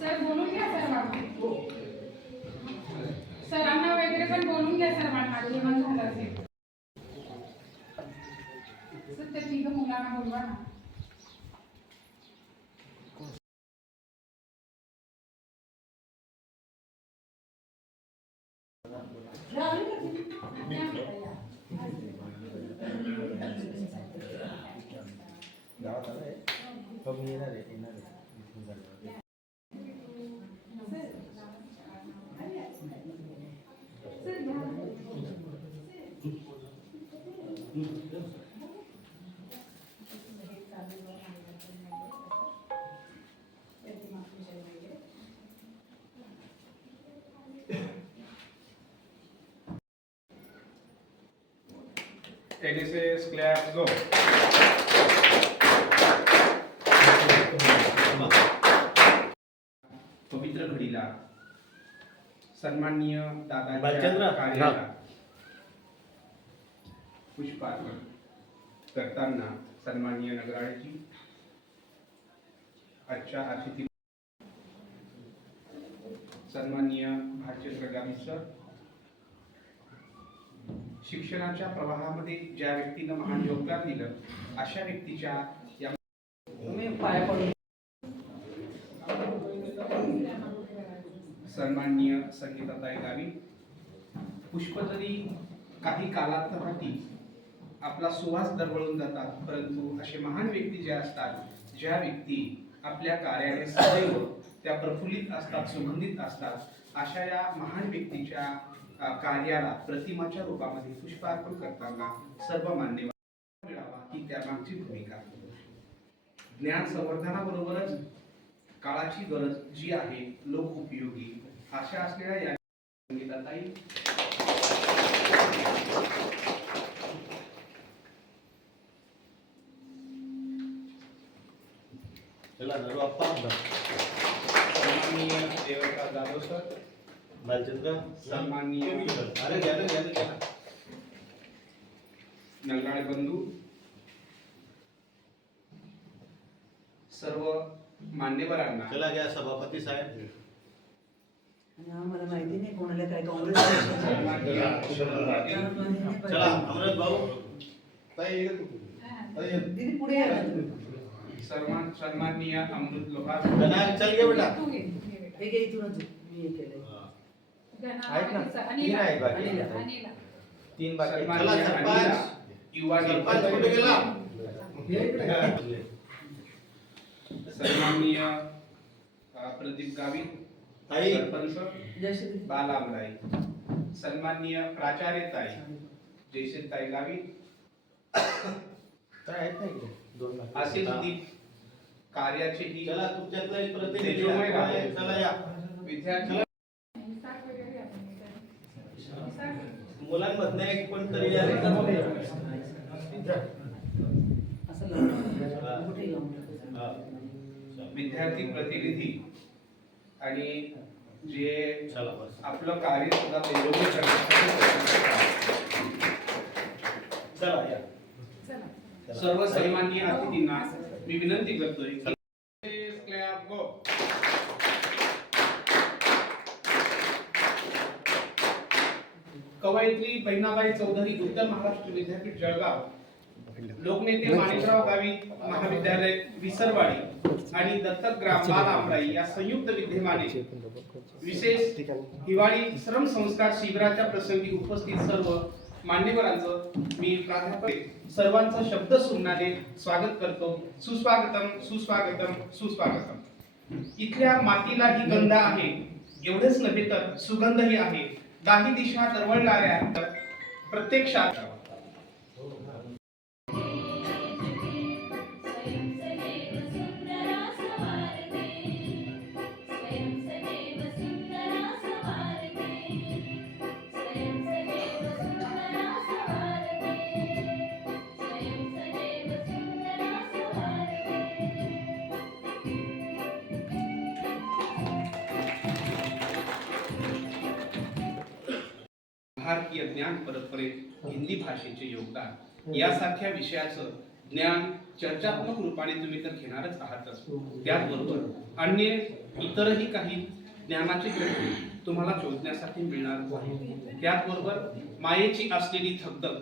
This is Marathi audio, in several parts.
सर बोलून घ्या सर. सरांना वगैरे पण बोलून घ्या सर्वांना जेवण झालं असेल. सर त्या तिघ मुलांना बोलवा ना. गावात आलाय पण येणार आहे NSS clap go. पवित्र घडीला सन्माननीय दादांच्या कार्याला पुष्पार्पण करताना सन्माननीय नगराळजी आजच्या अतिथी सन्माननीय भालचंद्र गावित सर, शिक्षणाच्या प्रवाहामध्ये ज्या व्यक्तीनं महान योगदान दिलं अशा व्यक्तीच्या या सन्माननीय संगीताताई गावित, पुष्प जरी काही कालांतरासाठी आपला सुवास दरवळून जातात, परंतु असे महान व्यक्ती ज्या असतात, ज्या व्यक्ती आपल्या कार्याने सदैव त्या प्रफुल्लित असतात, सुगंधित असतात, अशा या महान व्यक्तीच्या कार्याला प्रतिमाच्या रूपामध्ये पुष्पार्पण करताना सर्व मान्यवर मिळावा ही त्यामागची भूमिका. ज्ञान संवर्धनाबरोबरच काळाची गरज जी आहे लोक उपयोगी अशा असलेल्या या संगीताताई सन्माननीय देवता जाधव सर, भालचंद्र सन्माननीय नगराळे बंधू, सर्व मान्यवरांना चला घ्या सभापती साहेब. मला माहिती नाही कोणाला काय काँग्रेस चला अमृत भाऊ दीदी पुढे या सन्माननीय अमृत लोहार, चल घे बेटा. हे घे इथूनच मी हे केलंय. तीन बाकी. सन्माननीय अनिला, युवा सन्माननीय प्रदीप गावित, सरपंच बालामराई, सन्माननीय प्राचार्यताई जयश्रीताई गावित, असे कार्याचे ही चला तुमच्यातला एक तेजोमय आहे. चला या विद्यार्थी मुलांमधनं एक कोणतरी या असं लावून कुठे लावून विद्यार्थी प्रतिनिधी आणि जे चला बस. आपलं कार्य सुद्धा तेजोमय चला या सर्व सन्माननीय अतिथींना मी विनंती करतोय कवयित्री बहिणाबाई चौधरी उत्तर महाराष्ट्र विद्यापीठ जळगाव, लोकनेते माणिकराव गावित महाविद्यालय विसरवाडी आणि दत्तक ग्राम बालामराई या संयुक्त विद्यमाने विशेष हिवाळी श्रम संस्कार शिबिराच्या प्रसंगी उपस्थित सर्व मान्यवरांचं मी प्राध्यापक सर्वांचं शब्द सुमनाने स्वागत करतो. सुस्वागतम सुस्वागतम सुस्वागतम. इथल्या मातीलाही गंध आहे, एवढेच नव्हे तर सुगंधही आहे. दाही दिशा दरवळणाऱ्या प्रत्यक्षात भारतीय ज्ञान परंपरेत हिंदी भाषेचे योगदान यासारख्या विषयाचं ज्ञान चर्चात्मक रूपाने तुम्ही तर घेणारच आहातच, त्याचबरोबर अन्य इतरही काही ज्ञानाचे जग तुम्हाला शोधण्यासाठी मिळणार आहे. त्याचबरोबर मायेची असलेली धगधग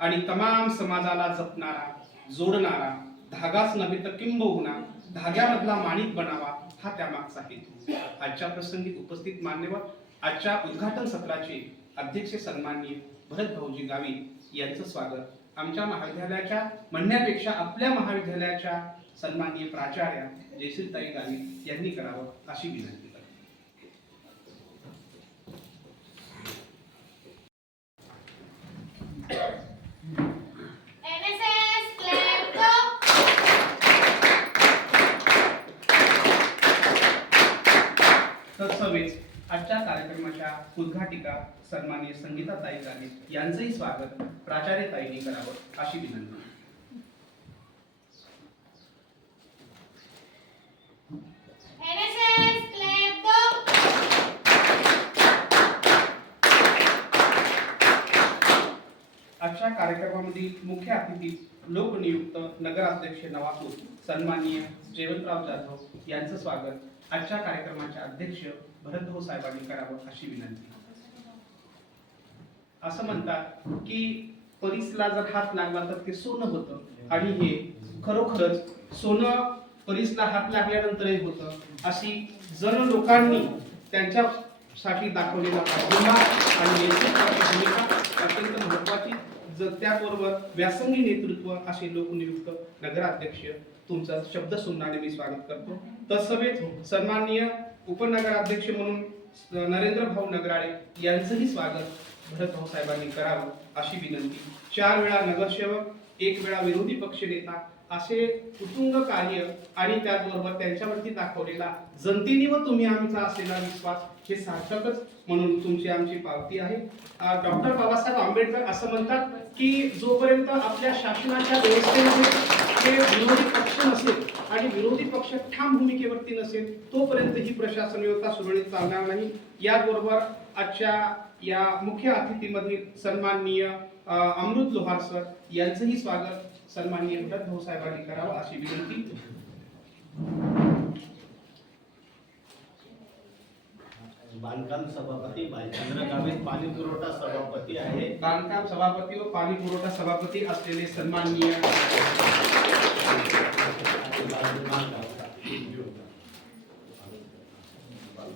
आणि तमाम समाजाला जपणारा, जोडणारा, धागाच नव्हे तर किंबहुना धाग्यामधला माणिक बनावा हा त्यामागचा हेतू. आजच्या प्रसंगी उपस्थित मान्यवर, आजच्या उद्घाटन सत्राचे अध्यक्ष सन्माननीय भरत भाऊजी गावित यांचं स्वागत आमच्या महाविद्यालयाच्या म्हणण्यापेक्षा आपल्या महाविद्यालयाच्या सन्माननीय प्राचार्या जयश्रीताई गावित यांनी करावं अशी विनंती करतो. तत्सवेच आजच्या कार्यक्रमाच्या उद्घाटिका सन्माननीय संगीताताई गावित यांचंही स्वागत प्राचार्यताईंनी करावं अशी विनंती. आजच्या कार्यक्रमामधील मुख्य अतिथी लोकनियुक्त नगराध्यक्ष नवापूर सन्माननीय जयवंतराव जाधव यांचं स्वागत आजच्या कार्यक्रमाचे अध्यक्ष भरतभाऊ साहेबांनी करावं अशी विनंती. असं म्हणतात की परीसला जर हात लागला तर ते सोनं होतं आणि हे खरोखरच सोनं परीसला हात लागल्यानंतरही होतं. अशी जण लोकांनी त्यांच्यासाठी दाखवलेला पाठिंबा आणि नेतृत्वाची भूमिका अत्यंत महत्वाची. त्याचबरोबर व्यासंगी नेतृत्व असे लोकनियुक्त नगराध्यक्ष तुमचा शब्द सुनणारे मी स्वागत करतो. तत्समेत सन्माननीय उपनगराध्यक्ष म्हणून नरेंद्र भाऊ नगराळे यांचंही स्वागत भरत भाऊ साहेबांनी करावं अशी विनंती. 4 वेळा नगरसेवक, 1 वेळा विरोधी पक्ष नेता असे उत्तुंग कार्य आणि त्याचबरोबर त्यांच्यावरती दाखवलेला जनतेने व तुम्ही आमचा असलेला विश्वास हे सार्थकच म्हणून तुमची आमची पावती आहे. डॉक्टर बाबासाहेब आंबेडकर असं म्हणतात की जोपर्यंत आपल्या शासनाच्या व्यवस्थेमध्ये विरोधी पक्ष नसेल आणि विरोधी पक्ष ठाम भूमिकेवरती नसेल तोपर्यंत ही प्रशासन व्यवस्था सुरळीत चालणार नाही. याचबरोबर आजच्या या मुख्य अतिथीमधील सन्माननीय अमृत लोहार सर यांचंही स्वागत सन्माननीय भरत भाऊ साहेबांनी करावं अशी विनंती. बांधकाम सभापती भालचंद्र गावित पाणी पुरवठा सभापती आहे. बांधकाम सभापती व पाणी पुरवठा सभापती असलेले सन्माननीय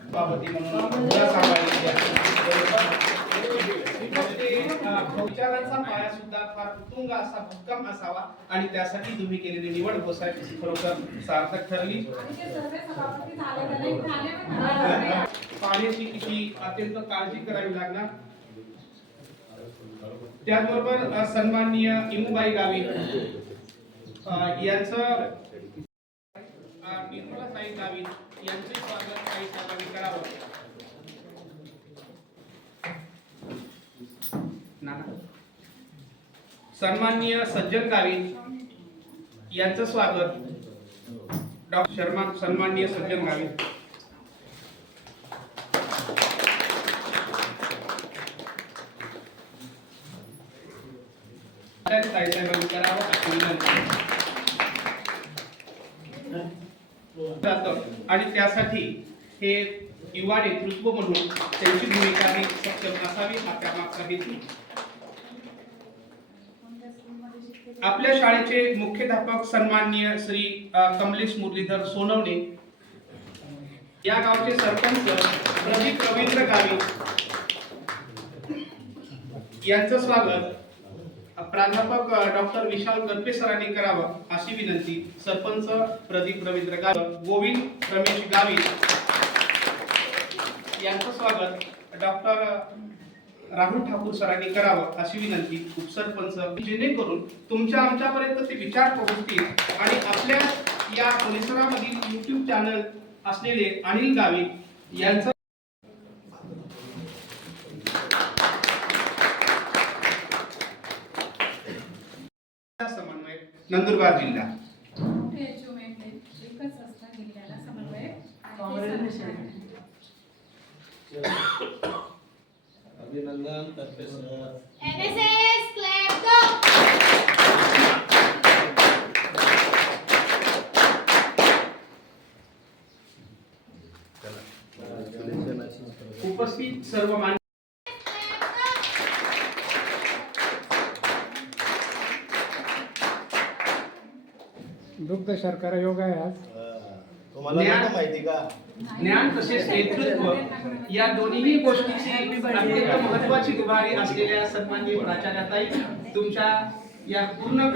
सभापती म्हणून विचारांचा पाया सुद्धा फार उत्तुंग असा भक्कम असावा आणि त्यासाठी तुम्ही केलेली निवड गोसावी खरोखर सार्थक ठरली. पाण्याची किती अत्यंत काळजी करावी लागणार. त्याचबरोबर सन्माननीय इमुबाई गावित यांचं निर्मलाताई गावित यांचे स्वागत काही साहेबांनी करावं. सन्माननीय सज्जन गावित यांचं स्वागत डॉक्टर शर्मा सन्माननीय सज्जन गावित. आणि त्यासाठी हे युवा नेतृत्व म्हणून त्यांची भूमिका ही सक्षम असावी हा त्यामागचा हेतू. आपल्या शाळेचे मुख्याध्यापक सन्माननीय श्री कमलेश मुरलीधर सोनवणे, या गावचे सरपंच प्रदीप रवींद्र गावित यांचं स्वागत प्राध्यापक डॉक्टर विशाल गरपे सरांनी करावं अशी विनंती. सरपंच प्रदीप रवींद्र गावित, गोविंद रमेश गावित यांचं स्वागत डॉक्टर राहुल ठाकूर सरांनी करावं अशी विनंती. उपसरपंच जेणेकरून तुमच्या आमच्यापर्यंत ते विचार पोहोचतील आणि आपल्या या परिसरामधील YouTube चॅनल असलेले अनिल गावित यांचं समन्वय नंदुरबार जिल्हा. अभिनंदन करते सर. NSS clap go. उपस्थित सर्व मान दुग्ध शर्करा योग आहे आज. तुम्हाला नव्हतं माहिती का? ज्ञान तसेच नेतृत्व या दोन्ही गोष्टीची अत्यंत महत्वाची उभारी असलेल्या सन्माननीय प्राचार्याताई तुमच्या या पूर्ण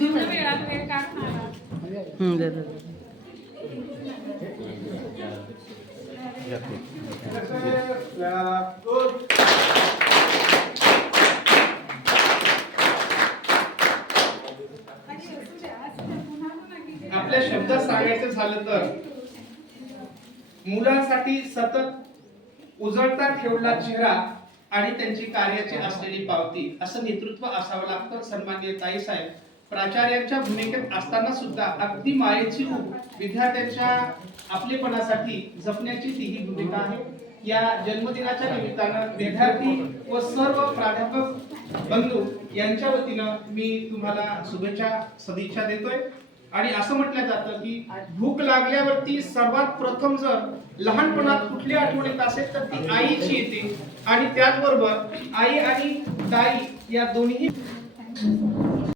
वेळात वेळ काढून आला. आपल्या शब्दात सांगायचं झालं तर मुलांसाठी सतत उजळता ठेवला चेहरा आणि त्यांची कार्याची असलेली पावती असं नेतृत्व असावं लागतं. सन्माननीय ताईसाहेब प्राचार्यांच्या भूमिकेत असताना सुद्धा अगदी मायेची विद्यार्थ्यांच्या आपलेपणासाठी जपण्याची तीही भूमिका आहे. या जन्मदिनाच्या निमित्तानं विद्यार्थी व सर्व प्राध्यापक बंधू यांच्या वतीनं मी तुम्हाला शुभेच्छा सदिच्छा देतोय. आणि असं म्हटलं जातं की भूक लागल्यावरती सर्वात प्रथम जर लहानपणात कुठली आठवण येत असेल तर ती आईची येते आणि त्याचबरोबर आई आणि ताई या दोन्ही